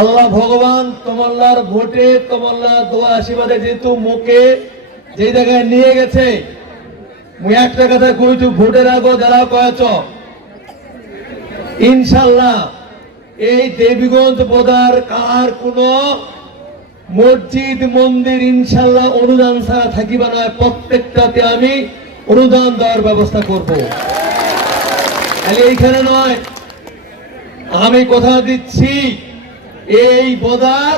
আল্লাহ ভগবান তোমাল্লার ভোটে তোমাল্লার দোয়া আশীর্বাদে যেহেতু মুখে যে জায়গায় নিয়ে গেছে মুই একটা কথা কই তুই ভোটের আগে যারা কয়েছ ইনশাল্লাহ এই দেবীগঞ্জ বদার কার কোন মসজিদ মন্দির ইনশাল্লাহ অনুদান ছাড়া থাকিবা নয়, প্রত্যেকটাতে আমি অনুদান দেওয়ার ব্যবস্থা করব। এইখানে নয়, আমি কথা দিচ্ছি এই বদার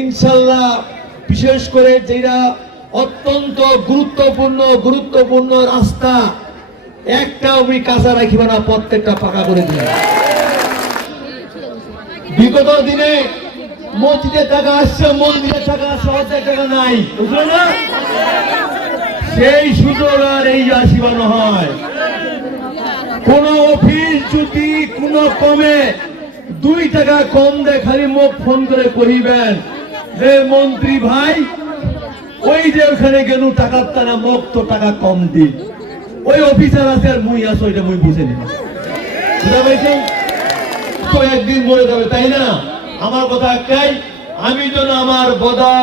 ইনশাল্লাহ বিশেষ করে যেটা অত্যন্ত গুরুত্বপূর্ণ রাস্তা একটা আমি কাঁচা রাখিব না, প্রত্যেকটা পাকা করে দিই। বিগত দিনে মসজিদের টাকা আসছে, মন্দিরের টাকা আসছে, অর্ধেক টাকা নাই, বুঝলো না? সেই সুযোগ আর এই আসিবানো হয়। কোন অফিস যদি কোন কমে 2 টাকা কম দেয় খালি মুখ ফোন করে কহিবেন যে মন্ত্রী ভাই ওই যে ওখানে গেল টাকার টানা মুখ তো টাকা কম দি, ওই অফিসার আছে আর মুই আসো, এটা মুই বুঝে নিব। বুঝা পাইছেন তো? একদিন মরে যাবে, তাই না? আমার কথা একটাই, আমি যেন আমার বদা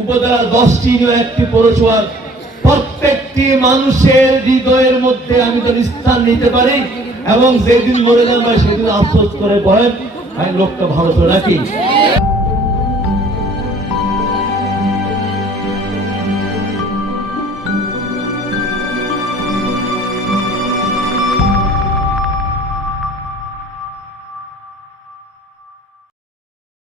উপজেলা 10টি ইউনিয়ন 1টি পৌরসভার প্রত্যেকটি মানুষের হৃদয়ের মধ্যে আমি যেন স্থান নিতে পারি এবং যেদিন মরে যান সেদিন আফসোস করে বলেন ভাই লোকটা ভালো তো নাকি।